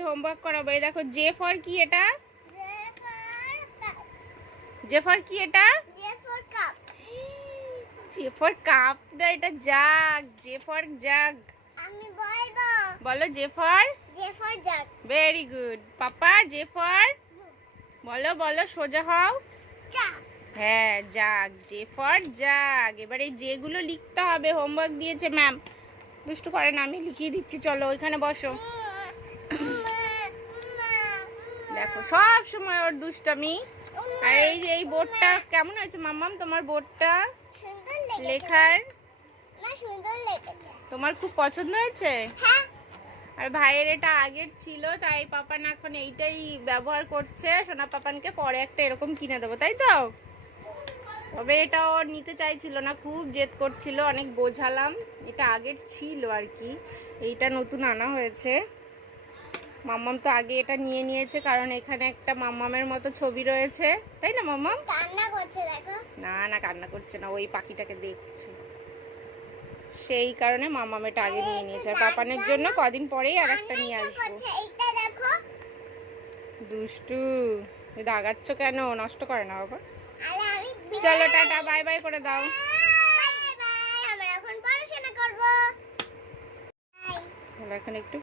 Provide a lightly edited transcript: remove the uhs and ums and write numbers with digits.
বলেছে হোমওয়ার্ক করাবো। এই দেখো জে ফর কি এটা? জে ফর কি এটা? জে ফর কাপ না, এটা জাগ। J for jug. আমি বলবো। বলো J for jug. Very good. Papa J for বলো বলো, সোজা হও। হ্যাঁ জাগ, জে ফর জাগ। এবারে যেগুলো লিখতে হবে, হোমওয়ার্ক দিয়েছে ম্যাম। দুষ্টু করে না, আমি লিখিয়ে দিচ্ছি, চলো ওইখানে বসো। দেখো সব সময় ওর দুষ্টামি। আর এই যে এই বোর্ডটা কেমন হয়েছে মাম্মাম তোমার? বোর্ডটা লেখার তোমার খুব পছন্দ হয়েছে? আর ভাইয়ের এটা আগের ছিল, তাই পাপান এখন এইটাই ব্যবহার করছে। সোনা পাপানকে পরে একটা এরকম কিনে দেবো, তাই তো? তবে এটা ও নিতে চাইছিল না, খুব জেদ করছিল, অনেক বোঝালাম। এটা আগের ছিল আর কি, এইটা নতুন আনা হয়েছে। মাম্মাম তো আগে এটা নিয়ে নিয়েছে, কারণ এখানে একটা মাম্মামের মতো ছবি রয়েছে, তাই না মাম্মাম? কান্না করছে দেখো। না না, কান্না করছে না, ওই পাখিটাকে দেখছে, সেই কারণে মাম্মাম এটা আগে নিয়ে নিয়েছে। আর পাপানের জন্য কদিন পরেই আর একটা নিয়ে আসবো। এইটা দেখো। দুষ্টু, দাগাচ্ছ কেন? নষ্ট করে না বাবা। চলো টাটা, বাই বাই করে দাও। আমরা এখন পড়াশোনা করব। এখন একটু